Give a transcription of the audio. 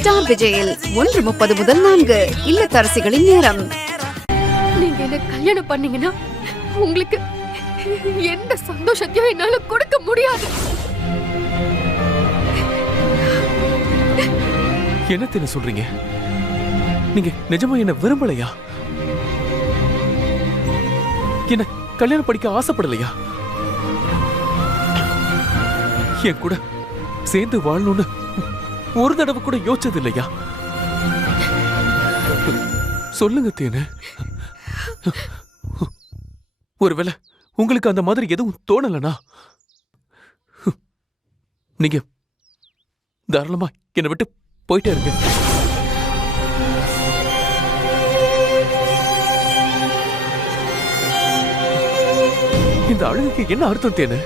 Star விஜயில் 1:30 முதல் 4 இல்லத்தரசிகளின் நேரம். நீங்க என்ன கல்யாணம் பண்ணீங்கன்னா உங்களுக்கு எந்த சந்தோஷத்தையும் என்னால கொடுக்க முடியாது. என்ன சொல்றீங்க? நீங்க நிஜமா என்ன விரும்பலையா? என்ன கல்யாணம் படிக்க ஆசைப்படலையா? என் கூட சேர்ந்து வாழணும்னு ஒரு தடவை கூட யோசிச்சது இல்லையா? சொல்லுங்க தேனு. ஒருவேளை உங்களுக்கு அந்த மாதிரி எதுவும் தோணலனா நீங்க தாராளமா என்னை விட்டு போயிட்டே இருங்க. இந்த அழுகுக்கு என்ன அர்த்தம் தேனு?